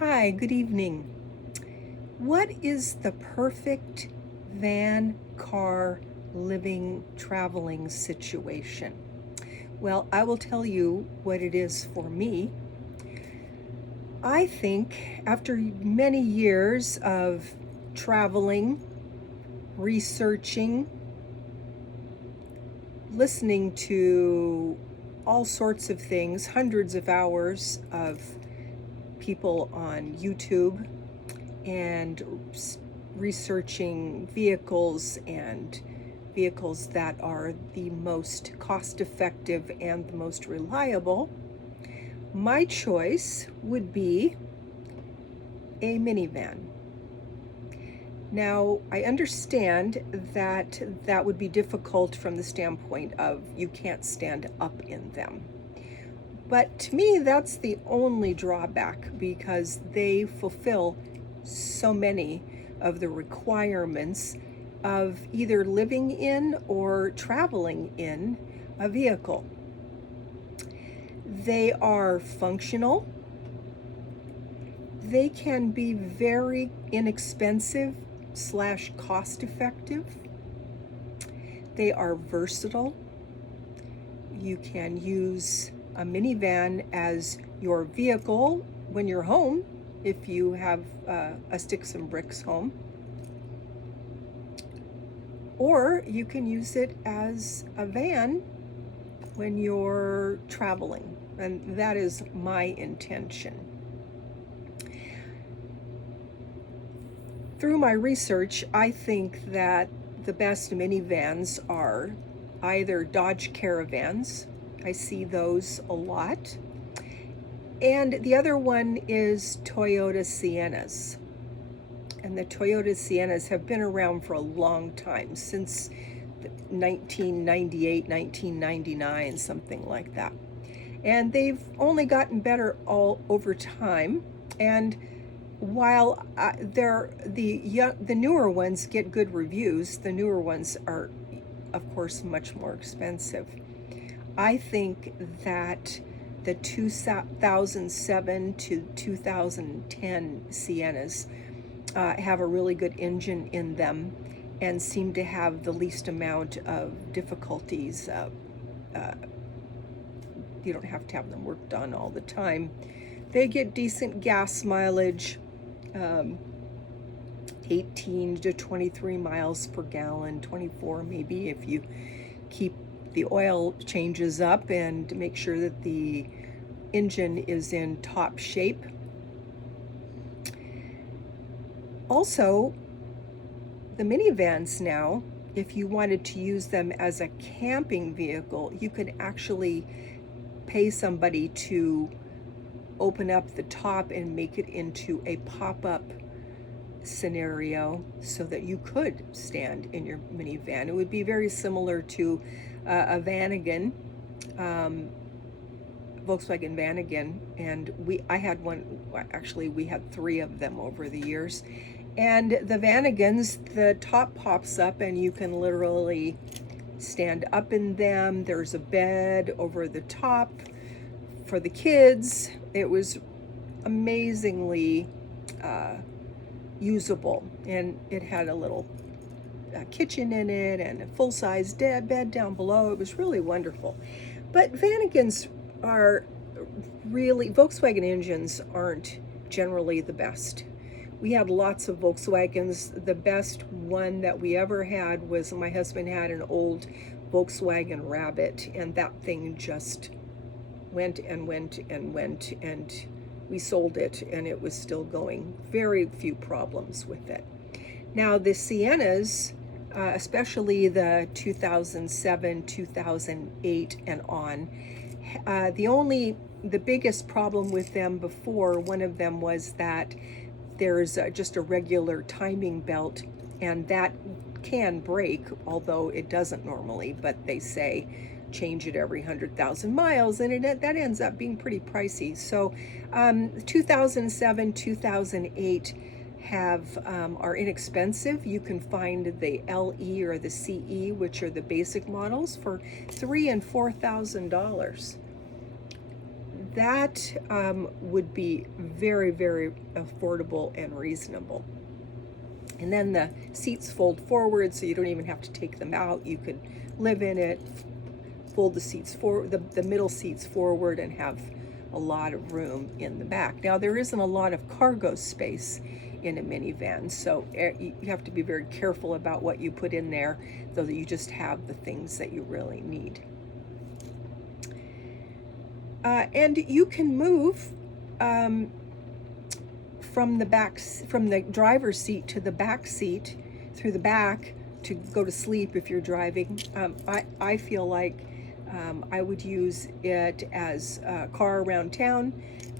Hi, good evening. What is the perfect van, car, living, traveling situation? Well, I will tell you what it is for me. I think after many years of traveling, researching, listening to all sorts of things, hundreds of hours of people on YouTube and researching vehicles that are the most cost effective and the most reliable, my choice would be a minivan. Now, I understand that that would be difficult from the standpoint of you can't stand up in them. But to me, that's the only drawback because they fulfill so many of the requirements of either living in or traveling in a vehicle. They are functional. They can be very inexpensive / cost effective. They are versatile. You can use a minivan as your vehicle when you're home, if you have a sticks and bricks home, or you can use it as a van when you're traveling, and that is my intention. Through my research, I think that the best minivans are either Dodge Caravans. I see those a lot. And the other one is Toyota Siennas. And the Toyota Siennas have been around for a long time, since 1998, 1999, something like that. And they've only gotten better all over time. And while the newer ones get good reviews, the newer ones are, of course, much more expensive. I think that the 2007 to 2010 Siennas have a really good engine in them and seem to have the least amount of difficulties. You don't have to have them worked on all the time. They get decent gas mileage, 18 to 23 miles per gallon, 24 maybe if you keep the oil changes up and make sure that the engine is in top shape. Also, the minivans now, if you wanted to use them as a camping vehicle, you could actually pay somebody to open up the top and make it into a pop-up scenario so that you could stand in your minivan. It would be very similar to a Vanagon, Volkswagen Vanagon, and I had one. Actually, we had 3 of them over the years. And the Vanagons, the top pops up and you can literally stand up in them. There's a bed over the top for the kids. It was amazingly usable, and it had a little kitchen in it and a full-size bed down below. It was really wonderful. But Vanagons are really, Volkswagen engines aren't generally the best. We had lots of Volkswagens. The best one that we ever had was my husband had an old Volkswagen Rabbit, and that thing just went and went and went, and we sold it and it was still going. Very few problems with it. Now the Siennas, especially the 2007, 2008 and on, the biggest problem with them before, one of them was that there's just a regular timing belt, and that can break, although it doesn't normally, but they say change it every 100,000 miles, and that ends up being pretty pricey. So 2007, 2008 are inexpensive. You can find the LE or the CE, which are the basic models, for $3,000 and $4,000. that would be very, very affordable and reasonable. And then the seats fold forward, so you don't even have to take them out. You could live in it, fold the seats forward, the middle seats forward, and have a lot of room in the back. Now, there isn't a lot of cargo space in a minivan, so you have to be very careful about what you put in there, so that you just have the things that you really need. And you can move from the driver's seat to the back seat, through the back, to go to sleep if you're driving. I feel like I would use it as a car around town,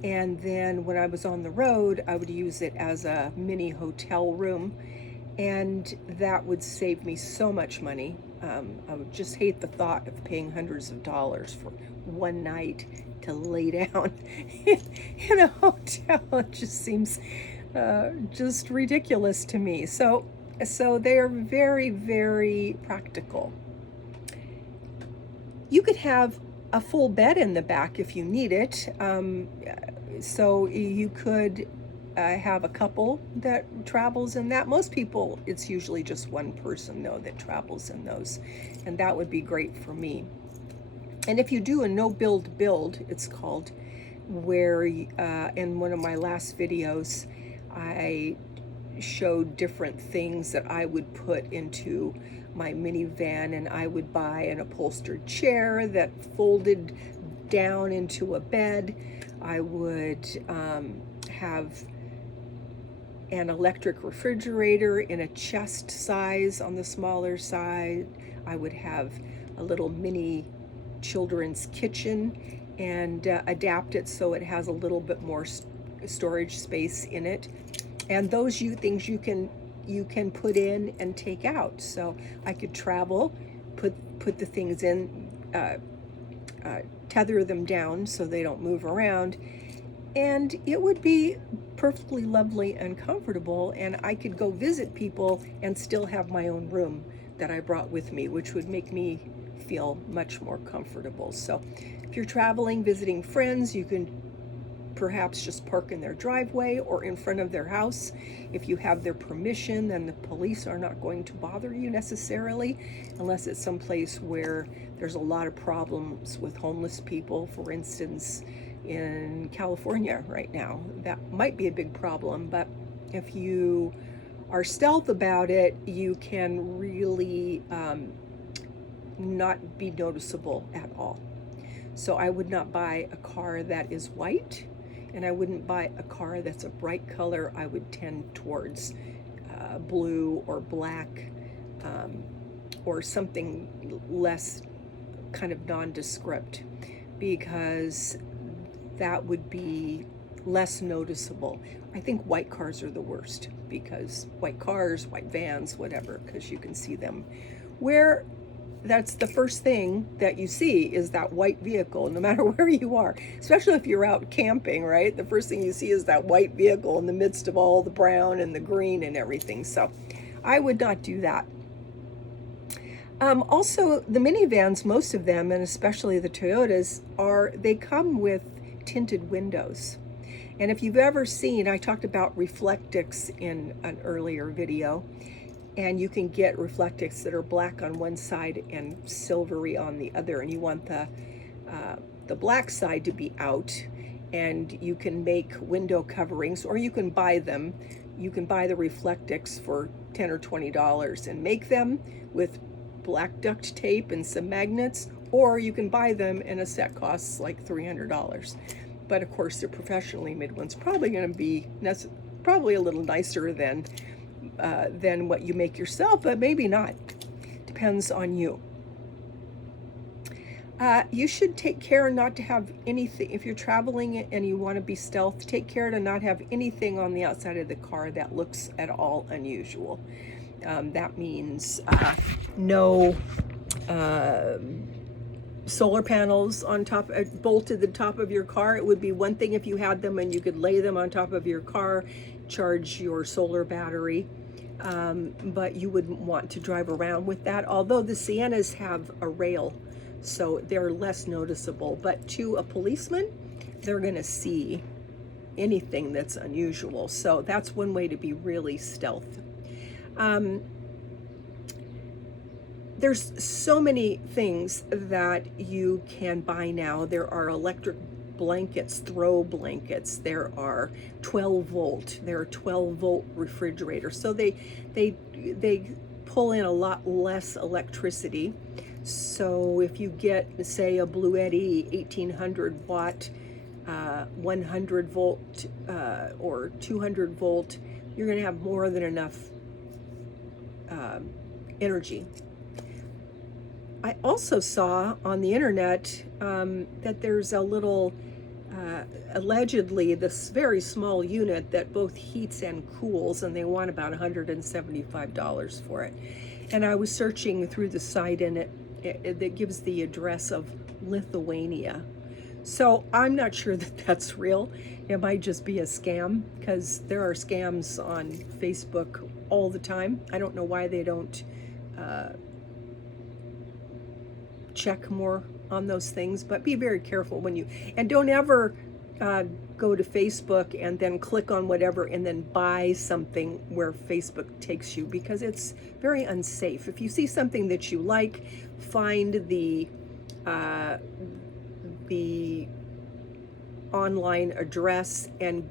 and then when I was on the road, I would use it as a mini hotel room, and that would save me so much money. I would just hate the thought of paying hundreds of dollars for one night to lay down in a hotel. It just seems just ridiculous to me. So they are very, very practical. You could have a full bed in the back if you need it. So you could have a couple that travels in that. Most people, it's usually just one person though that travels in those, and that would be great for me. And if you do a no build, it's called, where in one of my last videos I showed different things that I would put into my minivan, and I would buy an upholstered chair that folded down into a bed. I would have an electric refrigerator in a chest size on the smaller side. I would have a little mini children's kitchen and adapt it so it has a little bit more storage space in it. And those things you can put in and take out. So I could travel, put the things in, tether them down so they don't move around, and it would be perfectly lovely and comfortable, and I could go visit people and still have my own room that I brought with me, which would make me feel much more comfortable. So if you're traveling, visiting friends, you can perhaps just park in their driveway or in front of their house. If you have their permission, then the police are not going to bother you necessarily, unless it's someplace where there's a lot of problems with homeless people. For instance, in California right now, that might be a big problem, but if you are stealth about it, you can really not be noticeable at all. So I would not buy a car that is white, and I wouldn't buy a car that's a bright color. I would tend towards blue or black, or something less kind of nondescript, because that would be less noticeable. I think white cars are the worst, because white cars, white vans, whatever, because you can see them where that's the first thing that you see, is that white vehicle, no matter where you are, especially if you're out camping, right? The first thing you see is that white vehicle in the midst of all the brown and the green and everything. So I would not do that. Also, the minivans, most of them, and especially the Toyotas, they come with tinted windows. And if you've ever seen, I talked about Reflectix in an earlier video, and you can get Reflectix that are black on one side and silvery on the other, and you want the black side to be out, and you can make window coverings, or you can buy them. You can buy the Reflectix for $10 or $20 and make them with black duct tape and some magnets, or you can buy them and a set costs like $300. But of course, the professionally made one's probably going to be probably a little nicer than what you make yourself, but maybe not. Depends on you. You should take care not to have anything, if you're traveling and you want to be stealth, take care to not have anything on the outside of the car that looks at all unusual. That means no solar panels on top, bolted the top of your car. It would be one thing if you had them and you could lay them on top of your car, charge your solar battery, but you wouldn't want to drive around with that. Although the Siennas have a rail, so they're less noticeable. But to a policeman, they're going to see anything that's unusual. So that's one way to be really stealth. There's so many things that you can buy now. There are electric blankets, throw blankets. There are 12 volt. There are 12 volt refrigerators. So they pull in a lot less electricity. So if you get, say, a Bluetti 1800 watt, 100 volt or 200 volt, you're going to have more than enough energy. I also saw on the internet that there's a little, allegedly, this very small unit that both heats and cools, and they want about $175 for it. And I was searching through the site, and it gives the address of Lithuania. So I'm not sure that that's real. It might just be a scam, because there are scams on Facebook all the time. I don't know why they don't check more on those things, but be very careful when you, and don't ever go to Facebook and then click on whatever and then buy something where Facebook takes you, because it's very unsafe. If you see something that you like, find the online address and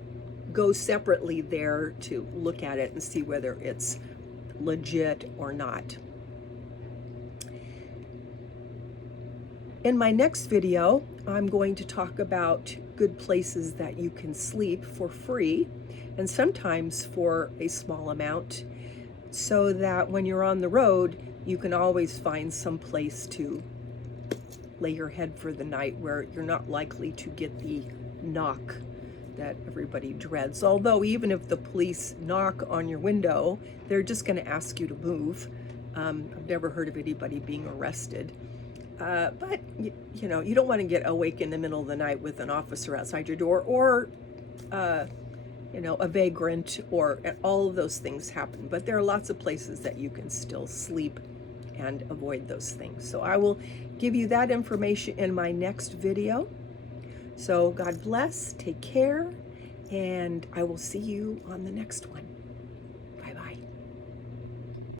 go separately there to look at it and see whether it's legit or not. In my next video, I'm going to talk about good places that you can sleep for free, and sometimes for a small amount, so that when you're on the road, you can always find some place to lay your head for the night where you're not likely to get the knock that everybody dreads. Although even if the police knock on your window, they're just going to ask you to move. I've never heard of anybody being arrested. But you know, you don't want to get awake in the middle of the night with an officer outside your door, or you know, a vagrant, or all of those things happen. But there are lots of places that you can still sleep and avoid those things. So I will give you that information in my next video. So God bless, take care, and I will see you on the next one.